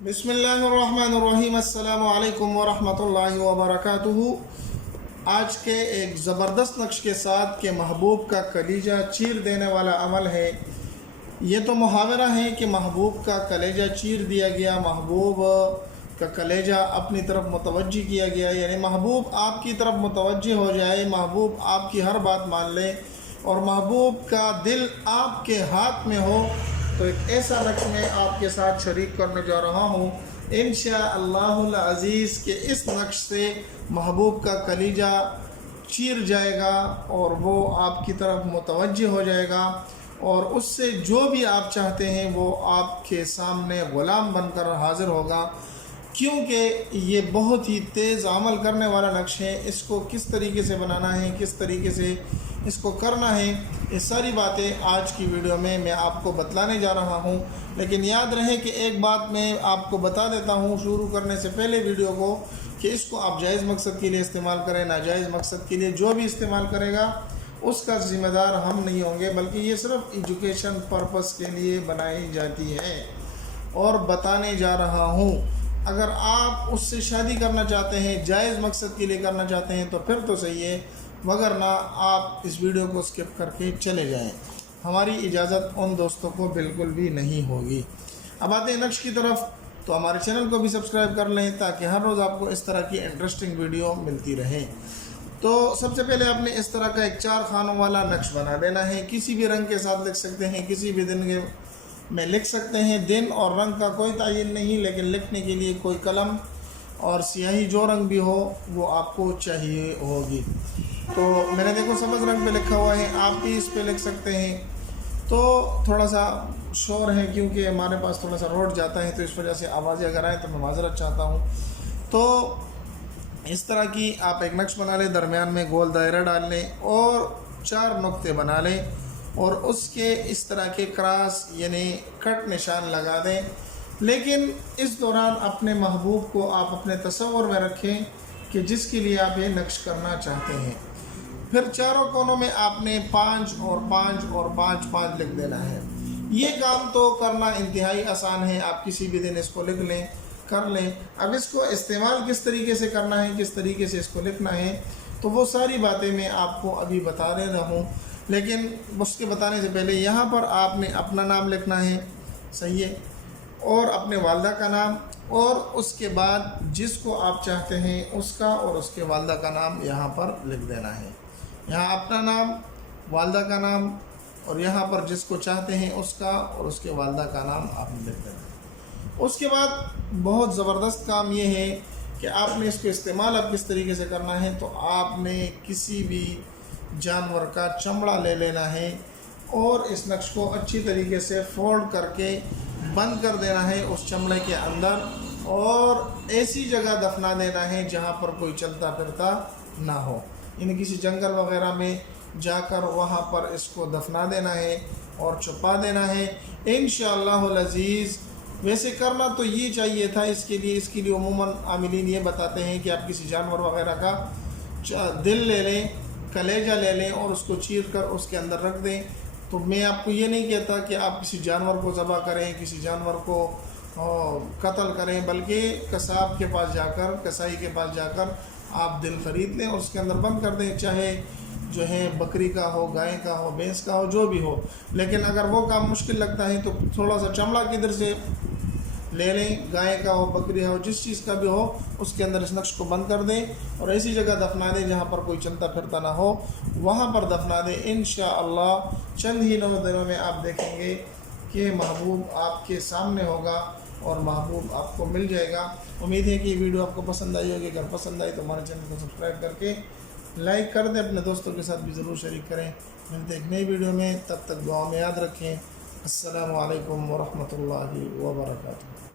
बिस्मिल्लाहिर्रहमानिर्रहीम। अस्सलामु अलैकुम वरहमतुल्लाहि वबरकातुहू। आज के एक ज़बरदस्त नक्श के साथ कि महबूब का कलीजा चीर देने वाला अमल है। ये तो मुहावरा है कि महबूब का कलेजा चीर दिया गया, महबूब का कलेजा अपनी तरफ मुतवज्जी किया गया, यानी महबूब आपकी तरफ मुतवज्जी हो जाए, महबूब आपकी हर बात मान ले और महबूब का दिल आपके हाथ में हो। तो एक ऐसा नक्श मैं आपके साथ शरीक करने जा रहा हूँ इंशाअल्लाहुल अज़ीज़ के इस नक्श से महबूब का कलीजा चीर जाएगा और वो आपकी तरफ मुतवज्जे हो जाएगा और उससे जो भी आप चाहते हैं वो आपके सामने ग़ुलाम बनकर हाज़िर होगा। क्योंकि ये बहुत ही तेज़ अमल करने वाला नक्श है। इसको किस तरीके से बनाना है, किस तरीके से इसको करना है, ये सारी बातें आज की वीडियो में मैं आपको बतलाने जा रहा हूँ। लेकिन याद रहे कि एक बात मैं आपको बता देता हूँ शुरू करने से पहले वीडियो को, कि इसको आप जायज़ मकसद के लिए इस्तेमाल करें, नाजायज़ मकसद के लिए जो भी इस्तेमाल करेगा उसका ज़िम्मेदार हम नहीं होंगे, बल्कि ये सिर्फ एजुकेशन पर्पस के लिए बनाई जाती है और बताने जा रहा हूँ। अगर आप उससे शादी करना चाहते हैं, जायज़ मकसद के लिए करना चाहते हैं तो फिर तो सही है, मगर ना आप इस वीडियो को स्किप करके चले जाएं। हमारी इजाज़त उन दोस्तों को बिल्कुल भी नहीं होगी। अब आते हैं नक्श की तरफ, तो हमारे चैनल को भी सब्सक्राइब कर लें ताकि हर रोज़ आपको इस तरह की इंटरेस्टिंग वीडियो मिलती रहे। तो सबसे पहले आपने इस तरह का एक 4 खानों वाला नक्श बना देना है। किसी भी रंग के साथ लिख सकते हैं, किसी भी दिन के में लिख सकते हैं। दिन और रंग का कोई तायीन नहीं, लेकिन लिखने के लिए कोई कलम और स्याही जो रंग भी हो वो आपको चाहिए होगी। तो मैंने देखो सब्ज़ रंग पे लिखा हुआ है, आप भी इस पे लिख सकते हैं। तो थोड़ा सा शोर है क्योंकि हमारे पास थोड़ा सा रोड जाता है, तो इस वजह से आवाज़ें अगर आए तो मैं माज़रत चाहता हूँ। तो इस तरह की आप एक नक्श बना लें, दरमियान में गोल दायरा डाल लें और 4 नुक्ते बना लें और उसके इस तरह के क्रॉस यानी कट निशान लगा दें। लेकिन इस दौरान अपने महबूब को आप अपने तसव्वुर में रखें कि जिसके लिए आप ये नक्श करना चाहते हैं। फिर चारों कोनों में आपने 5 और 5 और 5 5 लिख देना है। ये काम तो करना इंतहाई आसान है, आप किसी भी दिन इसको लिख लें, कर लें। अब इसको इस्तेमाल किस तरीके से करना है, किस तरीके से इसको लिखना है, तो वो सारी बातें मैं आपको अभी बता दे रहा हूँ। लेकिन उसके बताने से पहले यहाँ पर आपने अपना नाम लिखना है, सही है, और अपने वालदा का नाम, और उसके बाद जिसको आप चाहते हैं उसका और उसके वालदा का नाम यहाँ पर लिख देना है। यहाँ अपना नाम, वालदा का नाम और यहाँ पर जिसको चाहते हैं उसका और उसके वालदा का नाम आपने लिख देना है। उसके बाद बहुत ज़बरदस्त काम ये है कि आपने इसको इस्तेमाल अब किस तरीके से करना है। तो आपने किसी भी जानवर का चमड़ा ले लेना है और इस नक्श को अच्छी तरीके से फोल्ड करके बंद कर देना है उस चमड़े के अंदर, और ऐसी जगह दफना देना है जहाँ पर कोई चलता फिरता ना हो, यानी किसी जंगल वगैरह में जाकर वहाँ पर इसको दफना देना है और छुपा देना है इंशाअल्लाहुल अज़ीज़। वैसे करना तो ये चाहिए था, इसके लिए उमूमन आमिलीन ये बताते हैं कि आप किसी जानवर वगैरह का दिल ले लें, कलेजा ले लें और उसको चीर कर उसके अंदर रख दें। तो मैं आपको ये नहीं कहता कि आप किसी जानवर को ज़बह करें, किसी जानवर को कत्ल करें, बल्कि कसाब के पास जाकर, कसाई के पास जाकर आप दिल ख़रीद लें और उसके अंदर बंद कर दें, चाहे जो है बकरी का हो, गाय का हो, भैंस का हो, जो भी हो। लेकिन अगर वो काम मुश्किल लगता है तो थोड़ा सा चमड़ा किधर से ले लें, गाय का हो, बकरी हो, जिस चीज़ का भी हो, उसके अंदर इस नक्श को बंद कर दें और ऐसी जगह दफना दें जहाँ पर कोई चलता फिरता ना हो, वहाँ पर दफना दें। इंशाअल्लाह चंद ही दिनों में आप देखेंगे कि महबूब आपके सामने होगा और महबूब आपको मिल जाएगा। उम्मीद है कि वीडियो आपको पसंद आई होगी। अगर पसंद आई तो हमारे चैनल को सब्सक्राइब करके लाइक कर दें, अपने दोस्तों के साथ भी ज़रूर शरीक करें। मिलते हैं एक नई वीडियो में, तब तक दुआ में याद रखें। अस्सलामु अलैकुम वरहमतुल्लाहि वबरकातुहू।